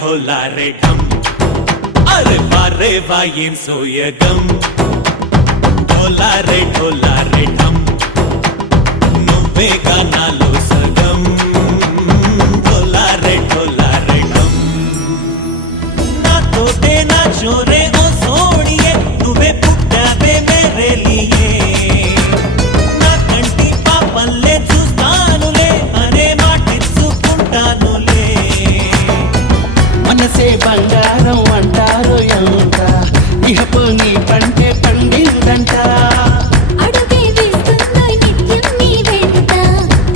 ढोला रे ढम अरे वारे वायें सोयगम ढोला रे ढम నువ్వే గానాలో సగం ढोला रे ढम నాతోటే నా చోరే ఓ సోడియే నువ్వే పుట్టావే మేరే లియే నా కంటి పాపల్లే చూస్తానులే అనే మాటిచ్చుకుంటానులే మనసే బంగారం అంటారు ఎంత ఇహపు నీ పంటే పండిందంట అడుగే వేస్తున్నా నిత్యం నీ వెంట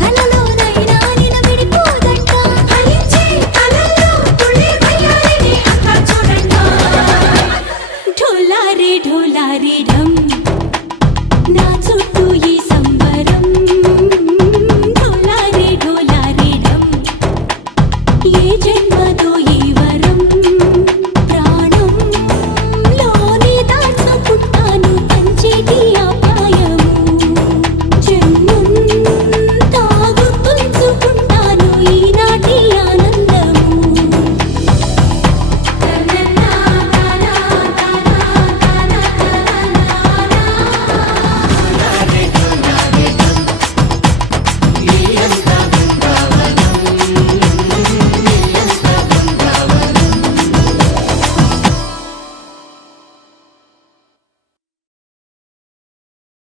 కలలోనైనా నిన్ను విడిపోదంట ఫలించే కలల్లో తుళ్ళే వయ్యారిని అంతా చూడంట ढोला रे ढम